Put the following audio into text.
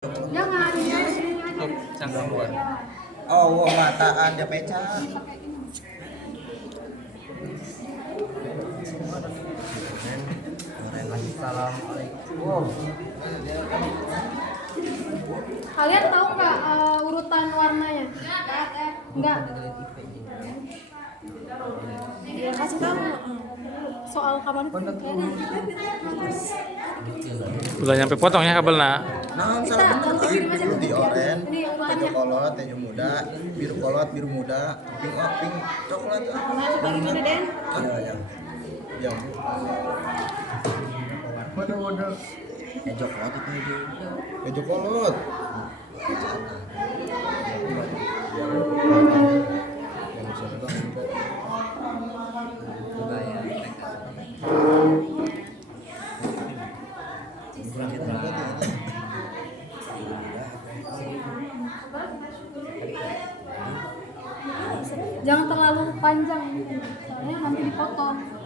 Jangan, ini aja. Cangkang dua. Oh, mataan dia pecah. Assalamualaikum. Kalian tahu nggak urutan warnanya? Enggak. Ya kasih tahu soal kapan Udah nyampe potong ya kabelnya. Nah, Bisa, salah nanti kirim aja biru ke di grup ya. oranye, Ini hijau urutannya. kolot, hijau muda, biru kolot, biru muda, pink pink coklat. Nah, coba gimana Den? Iya. Yang waduh. Hijau kolot itu hijau. Hijau kolot. Jangan terlalu panjang, soalnya nanti dipotong.